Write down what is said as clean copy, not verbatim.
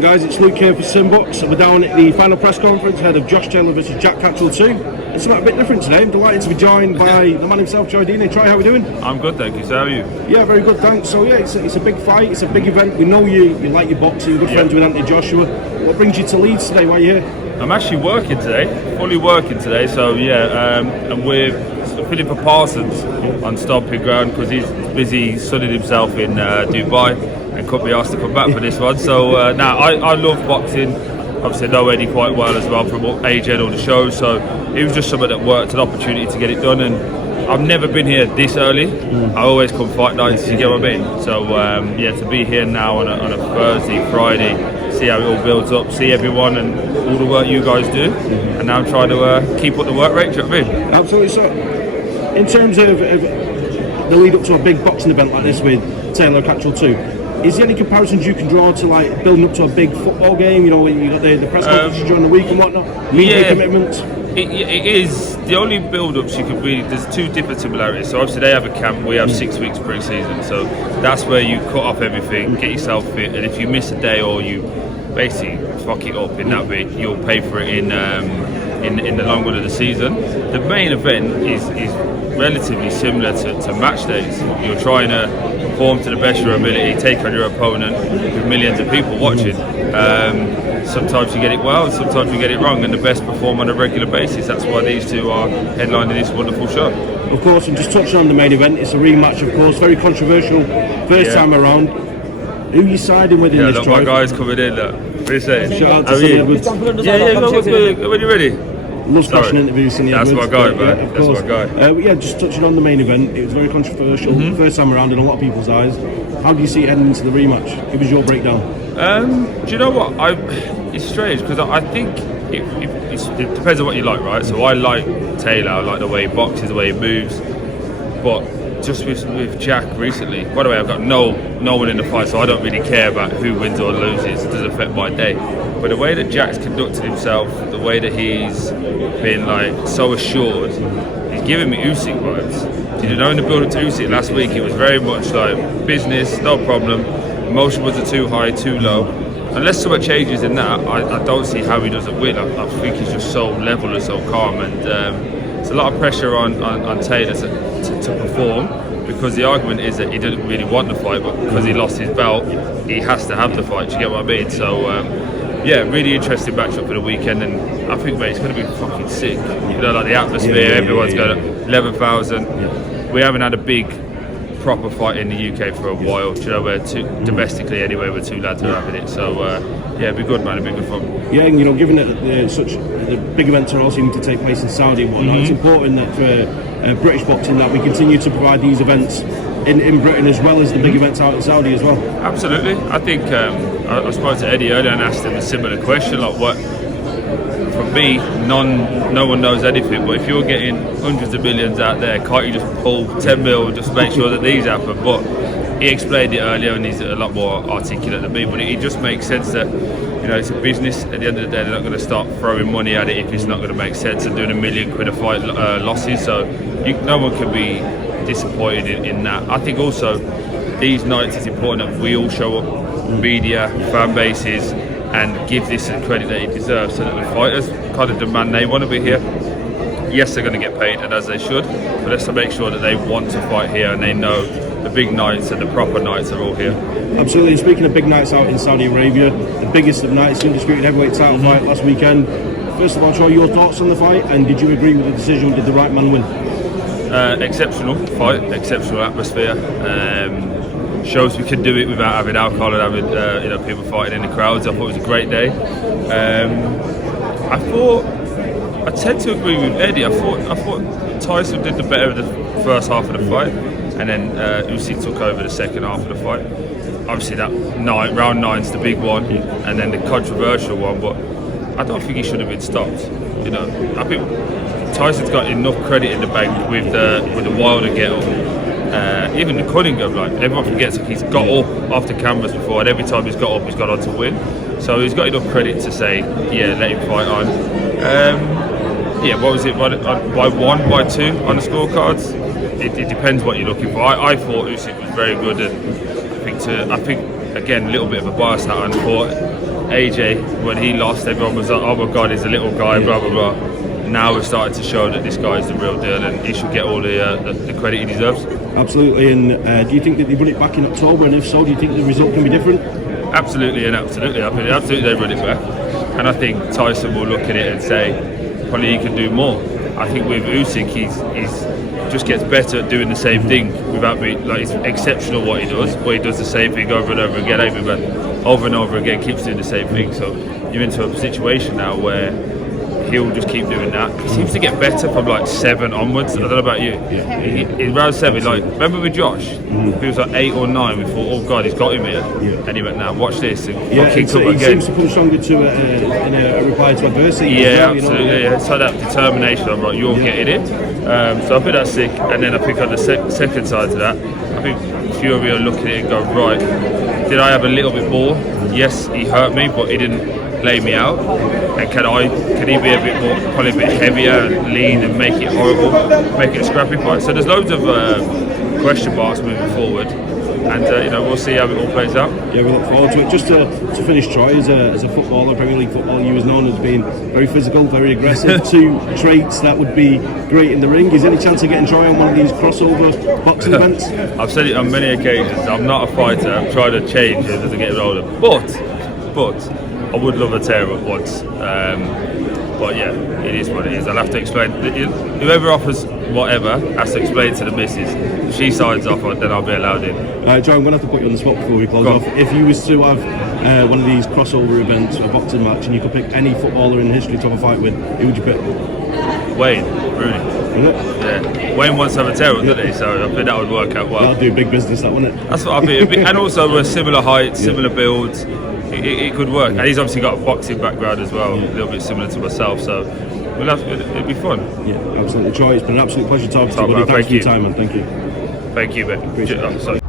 Guys, it's Luke here for SimBoxx. We're down at the final press conference ahead of Josh Taylor versus Jack Catterall 2. It's something a bit different today. I'm delighted to be joined by the man himself, Troy Deeney. Troy, how are we doing? I'm good, thank you. So how are you? Yeah, very good, thanks. So yeah, it's a big fight, it's a big event. We know you like your boxing, good friends with Anthony Joshua. What brings you to Leeds today? Why are you here? I'm actually working today, fully working today. So yeah, and we're filling for Parsons on stomping ground because he's busy sunning himself in Dubai and couldn't be asked to come back for this one. So now I love boxing. Obviously I know Eddie quite well as well from age and all the shows. So it was just something that worked, an opportunity to get it done. And I've never been here this early. I always come fight nights, you get what I mean? So yeah, to be here now on a Thursday, Friday, see how it all builds up, see everyone and all the work you guys do. And now I'm trying to keep up the work rate, do you know what I mean? Absolutely. So in terms of the lead up to a big boxing event like this with Taylor Catterall 2, is there any comparisons you can draw to like building up to a big football game? You know, when you got the press conferences during the week and whatnot, media commitments. It is the only build-ups you could really. There's two different similarities. So obviously they have a camp. We have 6 weeks pre-season. So that's where you cut off everything, get yourself fit, and if you miss a day or you basically fuck it up in that bit, you'll pay for it in the long run of the season. The main event is relatively similar to match days. You're trying to perform to the best of your ability, take on your opponent with millions of people watching. Sometimes you get it well, sometimes you get it wrong, and the best perform on a regular basis. That's why these two are headlining this wonderful show. Of course, and just touching on the main event, it's a rematch, of course, very controversial first time around. Who are you siding with in this, Troy? My guys coming in. What are you saying? Shout out to Sonny Edwards. Yeah, when you're ready. Loves passion interviews, Sonny Edwards. That's my guy, man. Yeah, of course. That's my guy. Yeah, just touching on the main event, it was very controversial, first time around in a lot of people's eyes. How do you see it heading into the rematch? Give us your breakdown. Do you know what? It's strange because I think it depends on what you like, right? So I like Taylor, I like the way he boxes, the way he moves, but just with Jack recently, by the way, I've got no one in the fight, so I don't really care about who wins or loses. It doesn't affect my day. But the way that Jack's conducted himself, the way that he's been like so assured, he's giving me Usyk vibes. You know, in the build-up to Usyk last week, it was very much like business, no problem. Emotion wasn't too high, too low. Unless something changes in that, I don't see how he doesn't win. I think he's just so level and so calm, and there's a lot of pressure on Taylor to perform, because the argument is that he didn't really want the fight, but because he lost his belt, he has to have the fight. Do you get what I mean? So yeah, really interesting matchup for the weekend, and I think, mate, it's going to be fucking sick. You know, like the atmosphere, everyone's going to 11,000. We haven't had a big proper fight in the UK for a while. Do you know, we're domestically anyway, we're two lads who are having it. So yeah, it'd be good, man. It'd be good fun. Yeah, and you know, given that the big events are also going to take place in Saudi and whatnot, it's important that for British boxing that we continue to provide these events in Britain as well as the big events out in Saudi as well. Absolutely. I think I spoke to Eddie earlier and asked him a similar question, like what. For me, no one knows anything, but if you're getting hundreds of millions out there, can't you just pull 10 mil and just make sure that these happen? But he explained it earlier, and he's a lot more articulate than me, but it just makes sense that, you know, it's a business. At the end of the day, they're not going to start throwing money at it if it's not going to make sense, and doing £1 million a fight losses. So no one can be disappointed in that. I think also these nights it's important that we all show up, media, fan bases, and give this the credit that it deserves, so that the fighters kind of demand they want to be here. Yes, they're going to get paid, and as they should, but let's make sure that they want to fight here and they know the big nights and the proper nights are all here. Absolutely. And speaking of big nights out in Saudi Arabia, the biggest of nights, undisputed heavyweight title fight last weekend. First of all, Troy, your thoughts on the fight, and did you agree with the decision? Did the right man win? Exceptional fight, exceptional atmosphere. Shows we can do it without having alcohol and having you know, people fighting in the crowds. I thought it was a great day. I tend to agree with Eddie. I thought Tyson did the better of the first half of the fight, and then Usyk took over the second half of the fight. Obviously that round 9's the big one, and then the controversial one, but I don't think he should have been stopped. You know, I think Tyson's got enough credit in the bank with the Wilder get-up. Even the Cunningham, like, everyone forgets he's got up off the canvas before, and every time he's got up, he's got on to win. So he's got enough credit to say, yeah, let him fight on. Yeah, what was it? By 1, by 2 on the scorecards? It depends what you're looking for. I thought Usyk was very good, and I think again, a little bit of a bias hat, and thought AJ, when he lost, everyone was like, oh my God, he's a little guy, blah, blah, blah. Now we're starting to show that this guy is the real deal and he should get all the credit he deserves. Absolutely, and do you think that they run it back in October, and if so, do you think the result can be different? Absolutely, and absolutely. I mean, absolutely they run it back. And I think Tyson will look at it and say, probably he can do more. I think with Usyk, he's just gets better at doing the same thing without being, like, it's exceptional what he does, but he does the same thing over and over again, over and over again, keeps doing the same thing. So you're into a situation now where he'll just keep doing that. He seems to get better from like 7 onwards. I don't know about you. In round 7, like, remember with Josh, he was like 8 or 9, we thought, oh God, he's got him here. And he went, now watch this. And he seems to come stronger in a reply to adversity. Yeah, absolutely. Yeah. So that determination of, right, you're getting it. So I think that's sick. And then I think on the second side to that, I think Fury will look at it and go, right, did I have a little bit more? Yes, he hurt me, but he didn't lay me out. And can he be a bit more, probably a bit heavier and lean and make it horrible, make it a scrappy fight? So there's loads of question marks moving forward, and we'll see how it all plays out. Yeah, we look forward to it. Just to finish, Troy, as a footballer, Premier League footballer, you was known as being very physical, very aggressive. 2 traits that would be great in the ring. Is there any chance of getting Troy on one of these crossover boxing events? I've said it on many occasions. I'm not a fighter. I'm trying to change it as I get older. But I would love a tear up once. But yeah, it is what it is. I'll have to explain. Whoever offers whatever has to explain to the missus. If she signs off, then I'll be allowed in. Joe, I'm going to have to put you on the spot before we close off. If you was to have one of these crossover events, a boxing match, and you could pick any footballer in history to have a fight with, who would you pick? Wayne Rooney. Yeah, Wayne wants to have a tear up, doesn't he? So I think that would work out well. That'd do big business, that, wouldn't it? That's what I think. And also we're similar heights, similar builds. It could work, and he's obviously got a boxing background as well, a little bit similar to myself, so it'll be fun. Yeah, absolutely. Troy, it's been an absolute pleasure talking to you, buddy. Thanks for your time, man. Thank you. Thank you, Ben.